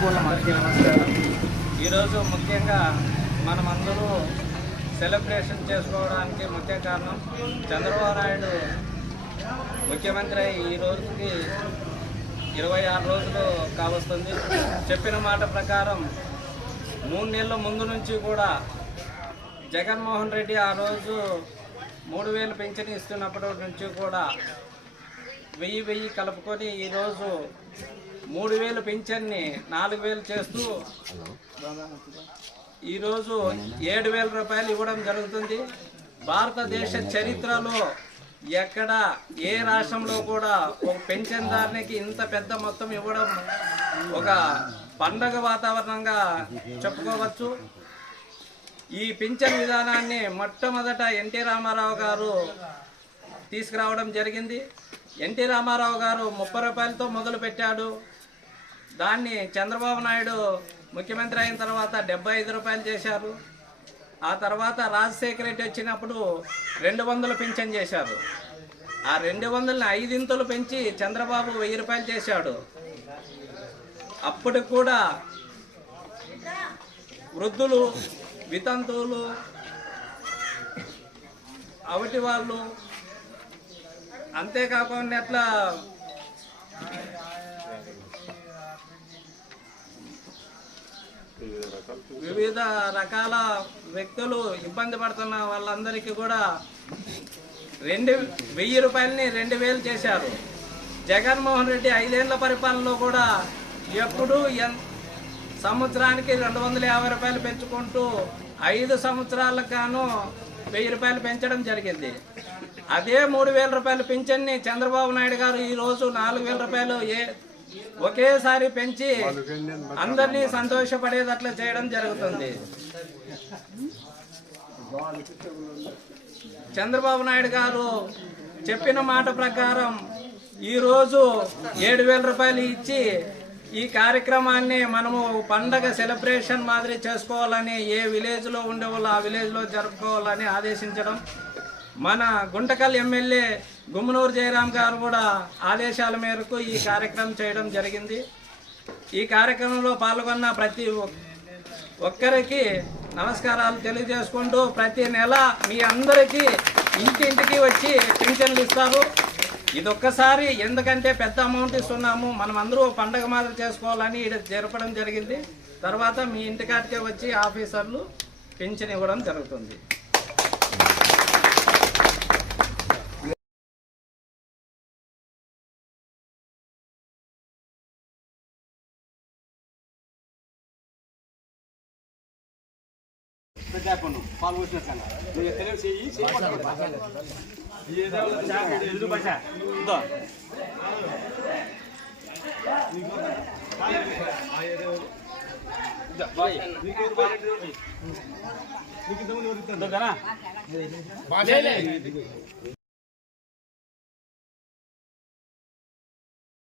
నమస్కారం. ఈరోజు ముఖ్యంగా మనమందరూ సెలబ్రేషన్ చేసుకోవడానికి ముఖ్య కారణం చంద్రబాబు నాయుడు ముఖ్యమంత్రి అయి ఈ రోజుకి ఇరవై ఆరు రోజులు కావస్తుంది. చెప్పిన మాట ప్రకారం మూడు నెలల ముందు నుంచి కూడా జగన్మోహన్ రెడ్డి ఆ రోజు మూడు వేలు పెన్షన్ ఇస్తున్నప్పటి నుంచి కూడా వెయ్యి వెయ్యి కలుపుకొని ఈరోజు మూడు వేలు పింఛన్ని నాలుగు వేలు చేస్తూ ఈరోజు ఏడు వేల రూపాయలు ఇవ్వడం జరుగుతుంది. భారతదేశ చరిత్రలో ఎక్కడ ఏ రాష్ట్రంలో కూడా ఒక పెన్షన్దారునికి ఇంత పెద్ద మొత్తం ఇవ్వడం ఒక పండగ వాతావరణంగా చెప్పుకోవచ్చు. ఈ పింఛన్ విధానాన్ని మొట్టమొదట ఎన్టీ రామారావు గారు తీసుకురావడం జరిగింది. ఎన్టీ రామారావు గారు ముప్పై రూపాయలతో మొదలు పెట్టాడు దాన్ని చంద్రబాబు నాయుడు ముఖ్యమంత్రి అయిన తర్వాత డెబ్బై ఐదు రూపాయలు చేశారు. ఆ తర్వాత రాజశేఖర రెడ్డి వచ్చినప్పుడు రెండు వందలు పింఛన్ చేశారు. ఆ రెండు వందలని ఐదింతలు పెంచి చంద్రబాబు వెయ్యి రూపాయలు చేశాడు. అప్పటికి కూడా వృద్ధులు వితంతువులు అవటి వాళ్ళు అంతేకాకుండా వివిధ రకాల వ్యక్తులు ఇబ్బంది పడుతున్న వాళ్ళందరికీ కూడా రెండు వెయ్యి రూపాయలని రెండు వేలు చేశారు. జగన్మోహన్ రెడ్డి ఐదేళ్ళ పరిపాలనలో కూడా ఎప్పుడూ ఎన్ సంవత్సరానికి రెండు వందల యాభై రూపాయలు పెంచుకుంటూ ఐదు సంవత్సరాలకు గాను వెయ్యి రూపాయలు పెంచడం జరిగింది. అదే మూడు వేల రూపాయలు పింఛన్ని చంద్రబాబు నాయుడు గారు ఈరోజు నాలుగు వేల రూపాయలు ఏ ఒకేసారి పెంచి అందరినీ సంతోషపడేటట్లు చేయడం జరుగుతుంది. చంద్రబాబు నాయుడు గారు చెప్పిన మాట ప్రకారం ఈరోజు ఏడు వేల రూపాయలు ఇచ్చి ఈ కార్యక్రమాన్ని మనము పండగ సెలబ్రేషన్ మాదిరి చేసుకోవాలని ఏ విలేజ్లో ఉండే వాళ్ళు ఆ విలేజ్లో జరుపుకోవాలని ఆదేశించడం మన గుంటకల్ ఎమ్మెల్యే గుమ్మనూరు జయరాం గారు కూడా ఆదేశాల మేరకు ఈ కార్యక్రమం చేయడం జరిగింది. ఈ కార్యక్రమంలో పాల్గొన్న ప్రతి ఒక్కరికి నమస్కారాలు తెలియజేసుకుంటూ ప్రతి నెల మీ అందరికీ ఇంటింటికి వచ్చి పింఛన్లు ఇస్తారు ఇది ఒక్కసారి ఎందుకంటే పెద్ద అమౌంట్ ఇస్తున్నాము. మనం అందరూ పండగ మాదిరి చేసుకోవాలని ఇది జరపడం జరిగింది. తర్వాత మీ ఇంటికాటికే వచ్చి ఆఫీసర్లు పింఛన్ ఇవ్వడం జరుగుతుంది. పెట్టలేకుండా పాల్గొచ్చిన కన్నా నువ్వు ఎక్కడ చెయ్యి ఎదురు భాష నీకు ఇంతకుముందు ఎవరు ఇస్తాను